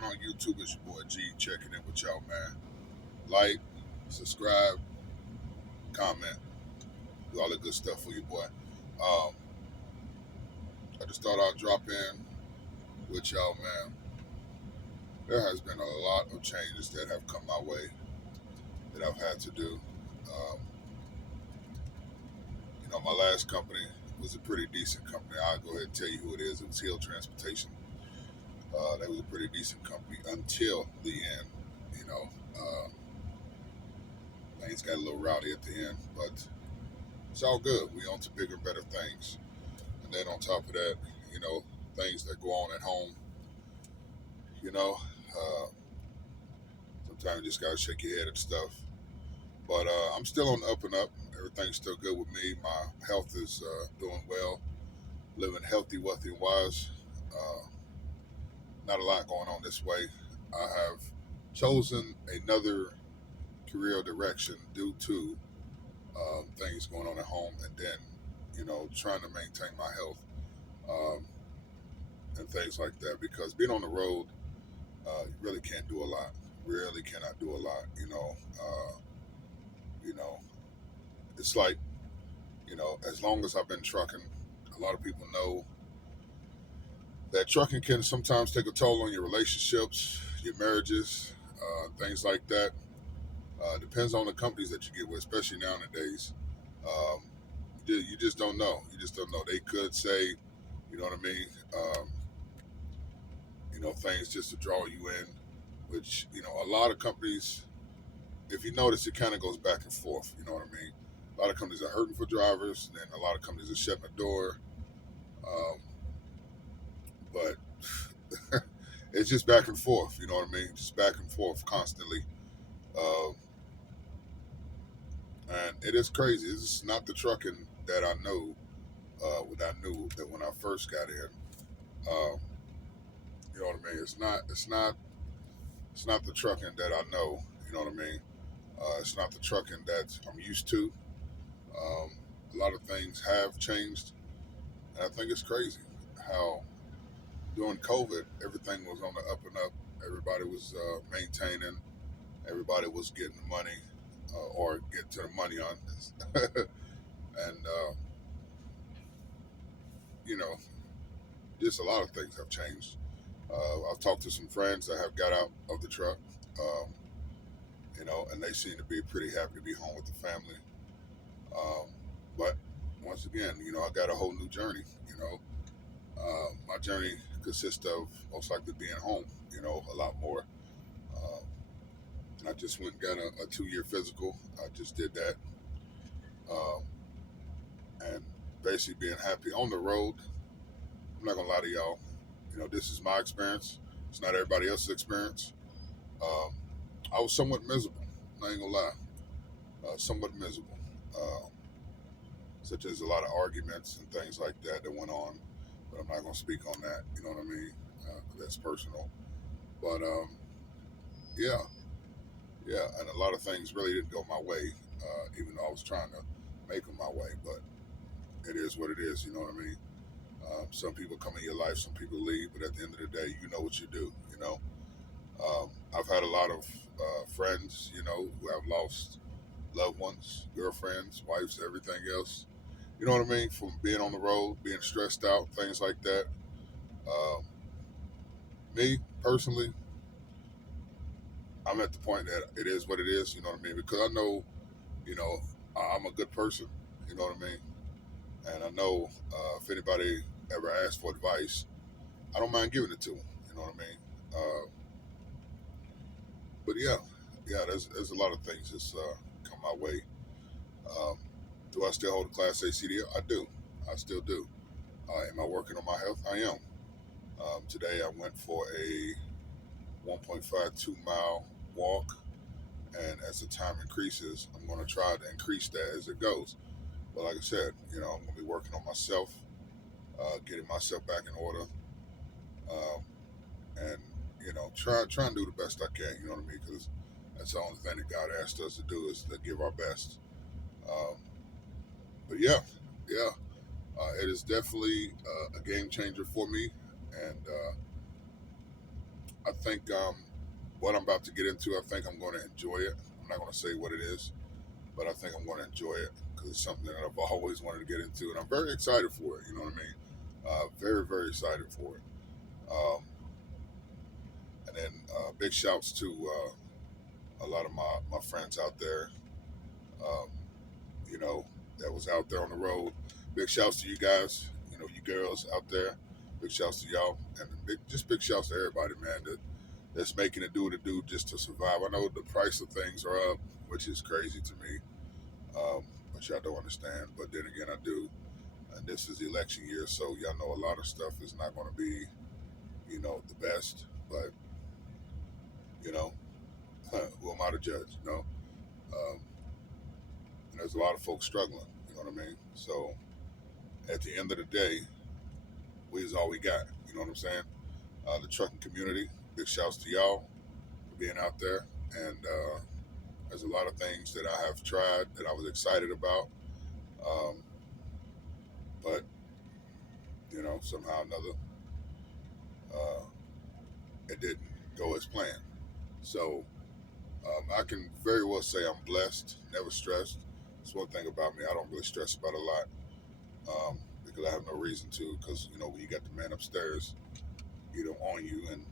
going on YouTube? It's your boy G checking in with y'all, man. Like, subscribe, comment, do all the good stuff for you, boy. Um, I just thought I'd drop in with y'all, man. There has been a lot of changes that have come my way that I've had to do. Um, my last company was a pretty decent company. I'll go ahead and tell you who it is. It was Hill Transportation. That was a pretty decent company until the end. You know, uh, things got a little rowdy at the end, but it's all good. We on to bigger, better things. And then on top of that, you know, things that go on at home, you know, uh, sometimes you just got to shake your head at stuff. But I'm still on the up and up. Everything's still good with me. My health is doing well, living healthy, wealthy, and wise. Uh, Not a lot going on this way. I have chosen another career direction due to things going on at home, and then, trying to maintain my health. Um, and things like that. Because being on the road, you really can't do a lot. Really cannot do a lot. You know, it's like, as long as I've been trucking, a lot of people know that trucking can sometimes take a toll on your relationships, your marriages, things like that. Depends on the companies that you get with, especially nowadays. Um, you just don't know. You just don't know. They could say, you know what I mean? Um, things just to draw you in, which, a lot of companies, if you notice, it kind of goes back and forth. You know what I mean? A lot of companies are hurting for drivers, and then a lot of companies are shutting the door. Um, but it's just back and forth. You know what I mean? Just back and forth constantly. Um, and it is crazy. It's not the trucking that I know, what I knew that when I first got in. Um, you know what I mean? It's not the trucking that I know. You know what I mean? It's not the trucking that I'm used to. Um, a lot of things have changed, and I think it's crazy how during COVID everything was on the up and up. Everybody was maintaining. Everybody was getting the money, or getting to the money on, and you know, just a lot of things have changed. I've talked to some friends that have got out of the truck, um, and they seem to be pretty happy to be home with the family. Um, but once again, I got a whole new journey. My journey consists of most likely being home, a lot more. Um, I just went and got a 2 year physical. I just did that. Um, and basically being happy on the road. I'm not going to lie to y'all. This is my experience. It's not everybody else's experience. Um, I was somewhat miserable. I ain't going to lie. Somewhat miserable. Um, Such as a lot of arguments and things like that that went on. But I'm not going to speak on that. You know what I mean? That's personal. But yeah, yeah, and a lot of things really didn't go my way, even though I was trying to make them my way. But it is what it is. You know what I mean? Some people come in your life, some people leave, but at the end of the day, you know what you do. I've had a lot of friends, who have lost loved ones, girlfriends, wives, everything else. You know what I mean? From being on the road, being stressed out, things like that. Um, Me personally, I'm at the point that it is what it is. You know what I mean? Because I know, you know, I'm a good person. You know what I mean? And I know, if anybody ever asks for advice, I don't mind giving it to them. You know what I mean? But yeah, yeah, there's a lot of things that's come my way. Um, do I still hold a Class A CDL? I do. I still do. Am I working on my health? I am. Today I went for a 1.52 mile walk, and as the time increases, I'm going to try to increase that as it goes. But like I said, I'm going to be working on myself, getting myself back in order, um, and try and do the best I can. You know what I mean? Because that's the only thing that God asked us to do is to give our best. Um, but yeah, yeah, it is definitely a game changer for me, and I think what I'm about to get into, I think I'm going to enjoy it. I'm not going to say what it is, but I think I'm going to enjoy it because it's something that I've always wanted to get into, and I'm very excited for it. You know what I mean? Very, very excited for it. Um, and then big shouts to a lot of my friends out there, um, you know, that was out there on the road. Big shouts to you guys, you girls out there. Big shouts to y'all, and big shouts to everybody, man. That's making it do what it do just to survive. I know the price of things are up, which is crazy to me, which y'all don't understand. But then again, I do. And this is election year, so y'all know a lot of stuff is not going to be, the best. But you know, who am I to judge? And there's a lot of folks struggling. You know what I mean? So at the end of the day, we is all we got. You know what I'm saying? The trucking community, big shouts to y'all for being out there. And there's a lot of things that I have tried that I was excited about, um, but somehow or another, uh, it didn't go as planned. So I can very well say I'm blessed, never stressed. That's one thing about me. I don't really stress about a lot because I have no reason to. Because when you got the man upstairs, on you and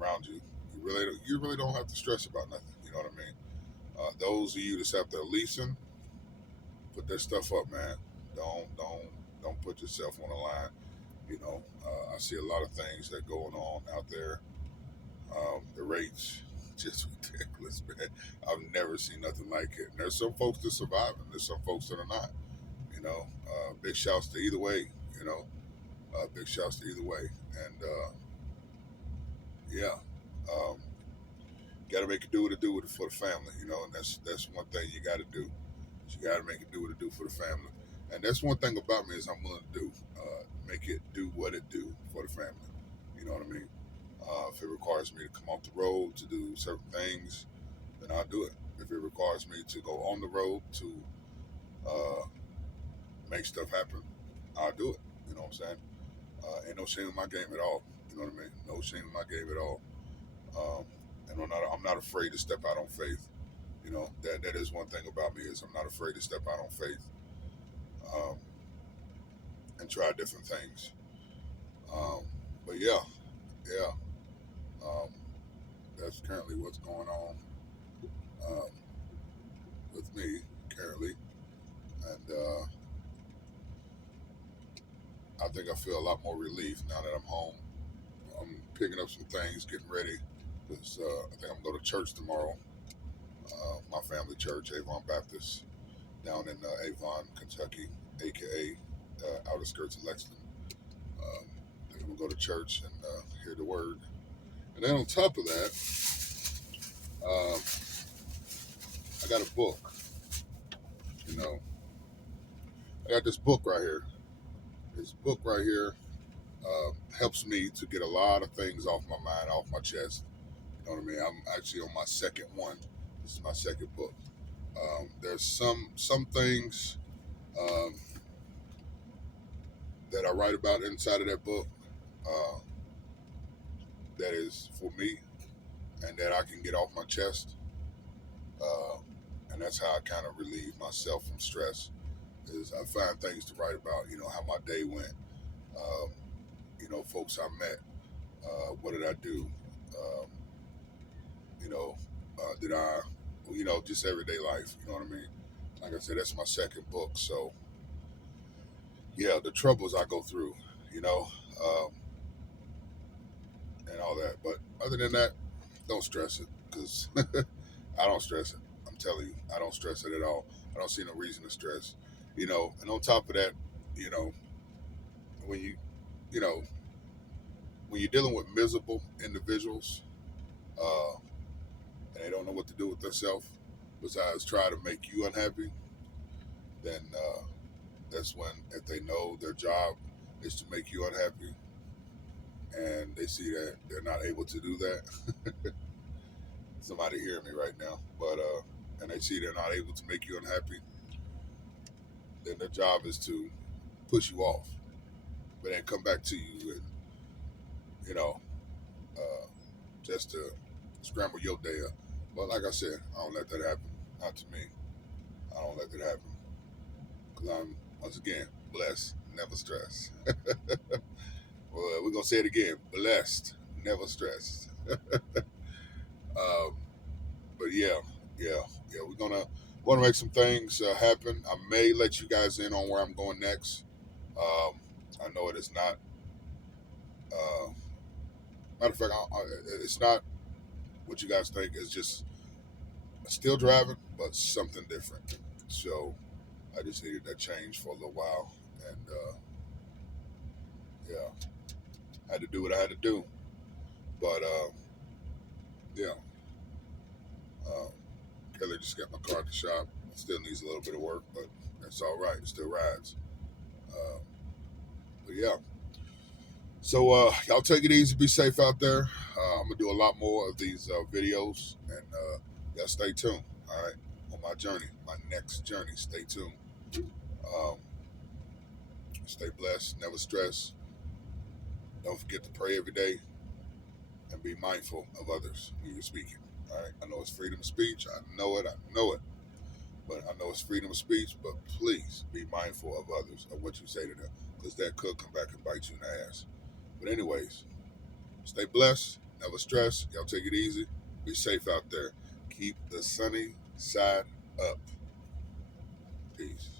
around you, you really don't have to stress about nothing. You know what I mean? Those of you that's out there leasing, put that stuff up, man. Don't put yourself on the line. I see a lot of things that going on out there. The rates just ridiculous, man. I've never seen nothing like it. And there's some folks that survive, and there's some folks that are not. Big shouts to either way. You know, big shouts to either way. And yeah, um, got to make it do what it do with it for the family. And that's one thing you got to do. You got to make it do what it do for the family. And that's one thing about me is I'm willing to do. Make it do what it do for the family. You know what I mean? If it requires me to come off the road to do certain things, then I'll do it. If it requires me to go on the road to uh, make stuff happen, I'll do it. You know what I'm saying? Ain't no shame in my game at all. You know what I mean? No shame in my game at all. Um, and I'm not afraid to step out on faith. That is one thing about me is I'm not afraid to step out on faith um, and try different things. Um, but yeah, um, that's currently what's going on um, with me currently, and I think I feel a lot more relief now that I'm home. I'm picking up some things, getting ready, because I think I'm going to go to church tomorrow. My family church, Avon Baptist, down in Avon, Kentucky, aka outer skirts of Lexington. I think I'm going to go to church and hear the word. And then on top of that, um, I got a book. You know, I got this book right here. This book right here helps me to get a lot of things off my mind, off my chest. You know what I mean? I'm actually on my second one. This is my second book. There's some things um, that I write about inside of that book uh, that is for me and that I can get off my chest. Uh, and that's how I kind of relieve myself from stress. Is I find things to write about. How my day went. Um, folks I met. What did I do? Um, did I? Just everyday life. You know what I mean? Like I said, that's my second book. So yeah, the troubles I go through. You know, um, and all that. But other than that, don't stress it because I don't stress it. I'm telling you, I don't stress it at all. I don't see no reason to stress. And on top of that, you know, when you know, when you're dealing with miserable individuals, uh, and they don't know what to do with themselves besides try to make you unhappy, then that's when, if they know their job is to make you unhappy, and they see that they're not able to do that, somebody hearing me right now, but and they see they're not able to make you unhappy, then their job is to push you off, but then come back to you and you know uh, just to scramble your day up. But like I said, I don't let that happen. Not to me. I don't let that happen. Because I'm, once again, blessed, never stressed. Well, we're going to say it again. Blessed, never stressed. Um, but yeah, we're gonna want to make some things happen. I may let you guys in on where I'm going next. I know it is not. Matter of fact, it's not what you guys think. It's just still driving, but something different. So I just needed that change for a little while, and yeah, I had to do what I had to do. But yeah, uh, Kelly just got my car at the shop. Still needs a little bit of work, but that's all right. It still rides. Uh, but yeah. So y'all take it easy, be safe out there. I'm gonna do a lot more of these videos, and y'all stay tuned. All right, on my journey, my next journey. Stay tuned. Um, stay blessed, never stress. Don't forget to pray every day and be mindful of others when you're speaking. All right, I know it's freedom of speech. I know it. But I know it's freedom of speech. But please be mindful of others, of what you say to them, because that could come back and bite you in the ass. But anyways, stay blessed, never stress. Y'all take it easy. Be safe out there. Keep the sunny side up. Peace.